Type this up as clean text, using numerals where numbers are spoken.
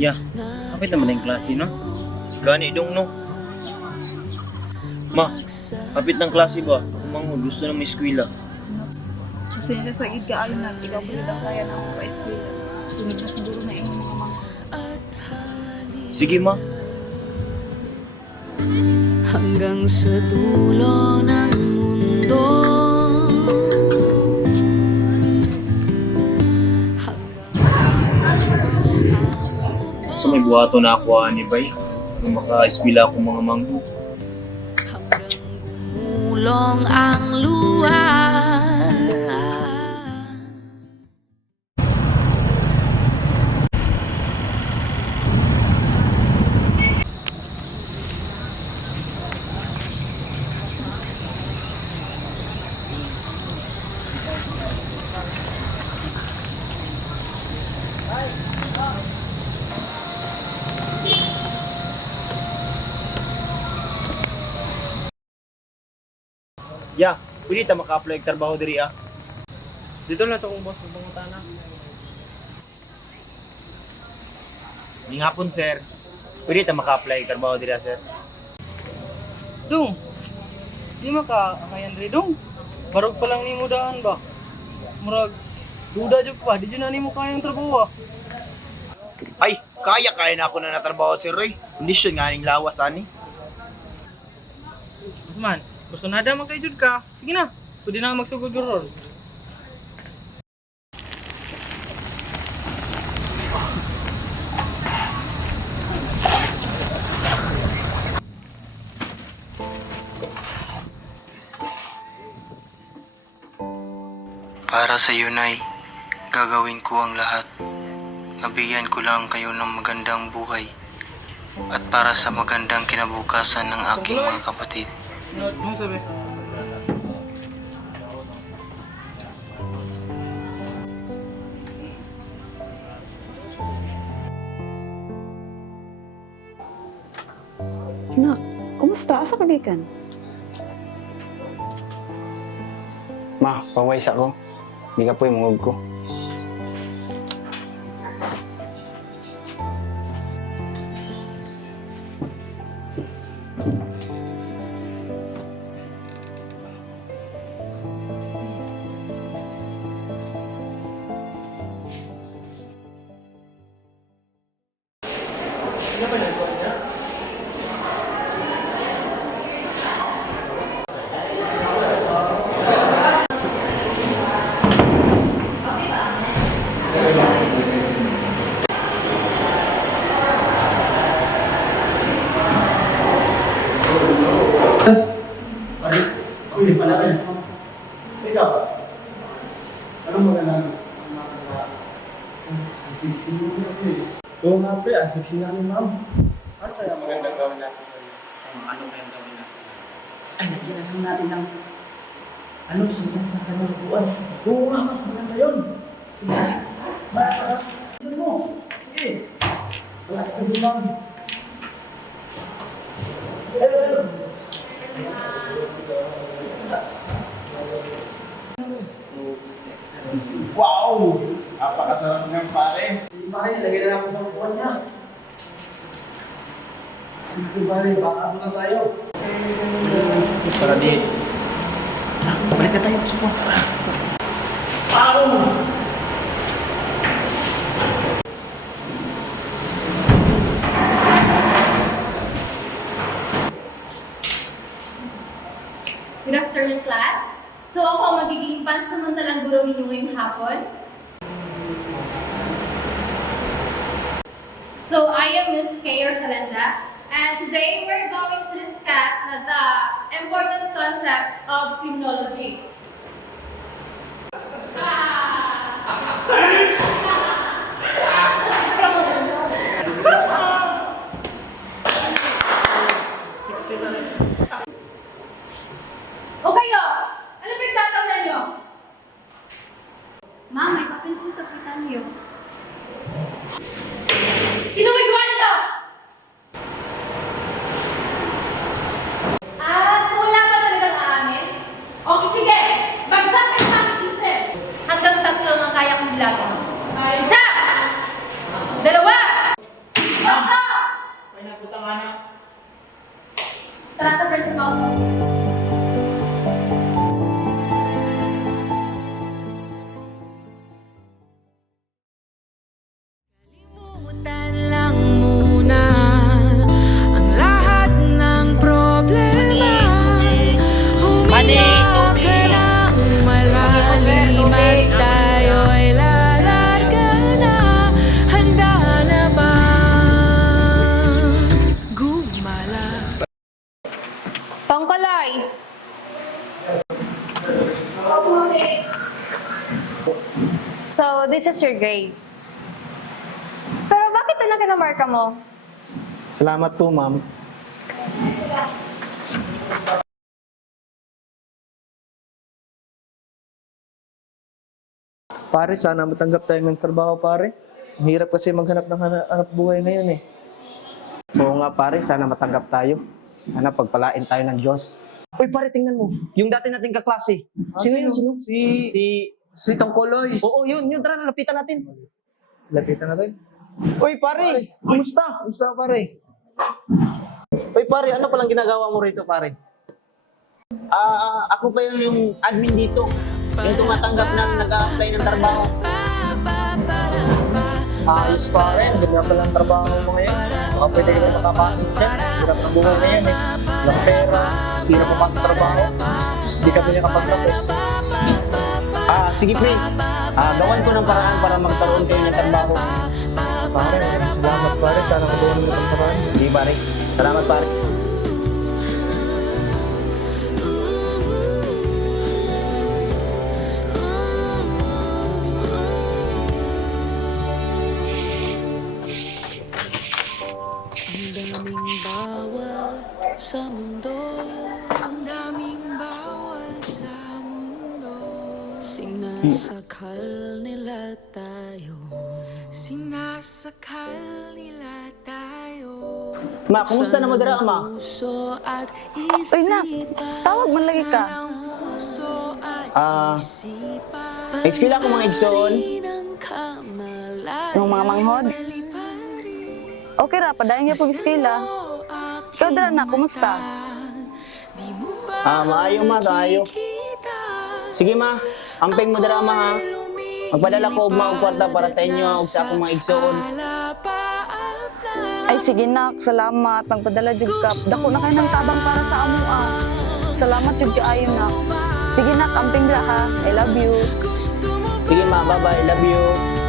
Ya, kapit naman na yung klase, no? Gani dong no. Ma, kapit ng klase ba? Ako manghod, gusto na may eskwela. Pasensya sa gid kaayo na ikaw pa lang kaya na ako pa eskwela. Sunod na siguro na imong mga mangko. Sige ma. Hanggang sa dulo ng mundo. Sa may buhato na ako ni Bay. Nung maka-eskwela akong mga mangko. Hanggang gumulong ang luha. Ya, pwede ta maka-apply og trabaho diri ah. Dito lang sa kong boss, pangutana. Ngayong hapon sir. Pwede ta maka-apply og trabaho diri sir. Dong, di maka-akayan rin dong. Barog pa lang nimo daan ba? Murag, duda jud pa, di jud na nimo kayang trabaho. Ay, kaya na ako na natrabaho si Roy. Kondisyon nga ning lawas ani. Usman, gusto na da magkayjud ka. Sige na, pwede na magsugod ka ron. Para sa iyo, Nay, gagawin ko ang lahat. Mabigyan ko lang kayo ng magandang buhay at para sa magandang kinabukasan ng aking mga kapatid. Ano sabi? Nak, kumusta? Asa ka gikan? Ma, pawais ako. Di ka po yung mungog ko. Pwede pala rin sa mga. Ikaw, anong maganda? Ang siksi mo na pre. Oo nga pre, ang siksi nga ni ma'am. Ano kaya magandang gawin natin sa iyo? Ano kayang gawin natin? Ay, lagyan na lang natin ng sulat sa kanyang buwan. Oo nga, mas maganda yun. Sige, sige. Baka, saan mo? Sige. Wala ka kasi ma'am. Wow! Napakasarap ng pare. Sige pare, lagyan na ako sa buwan niya. Sige pare, baka na tayo. Para di. Balik na tayo sa buwan. Wow! Good afternoon, class. So ako ang magiging pansamantalang guro ninyo ngayong hapon. So I am Miss Kayer Salenda, and today we're going to discuss the important concept of criminology. O kayo, ano pinagtatawanan nyo? Ma'am, may papel po sa pitan niyo. Sino may gawa nito? So wala ba talagang aamin? Okay, sige. Bagsak kayo sa aking isip. Hanggang 3 lang ang kaya kong bilangin. Isa! 2! is your grade. Pero bakit talaga na marka mo? Salamat po, ma'am. Pare, sana matanggap tayo ng trabaho, pare. Ang hirap kasi maghanap ng hanap buhay ngayon eh. Oo nga pare, sana matanggap tayo. Sana pagpalain tayo ng Diyos. Uy, pare, tingnan mo. Yung dati nating kaklase. Sino yun? Sino? Si Tangkoloy. Oo, yun. Tara, lapitan natin. Lapitan natin? Uy, pare. Kumusta? Kumusta, pare? Uy, pare, ano palang ginagawa mo rito, pare? Ako pa yung admin dito. Yung tumatanggap ng nag-a-apply ng trabaho. Ayos, pare. Ang ganda pala ng trabaho mo ngayon. Baka pwede ka na makapasok dyan. Hirap ng buhay na yan eh. Walang pera. Hirap pa sa trabaho. Hindi ka pinakapagtapos. Sige pre, gawan ko ng paraan para magkaroon kayo ng trabaho. Pare, salamat pare. Sana magawa mo ng paraan. Sige pare, salamat pare. Ang daming bawal sa mundo. Ang daming bawal sa mundo. Sinasakal nila tayo. Sinasakal nila tayo. Ma, kumusta na mo dara, ma? Puso at Uy, nak. Tawag man lagi ka. May eskwela ko mga igsoon. Yung mga manghod. Okay ra, padayon niya pag iskila. Ikaw dara na, kumusta? Maayo ma, maayo. Sige ma, amping mo dara ma ha. Magpadala ko og mga kwarta para sa inyo ug sa akong mga igsoon. Ay, sige nak, salamat. Magpadala jud ka. Dako na kayo ng tabang para sa amo Salamat jud kaayo nak. Sige nak, amping ra ha. I love you. Sige ma, bye-bye. Love you.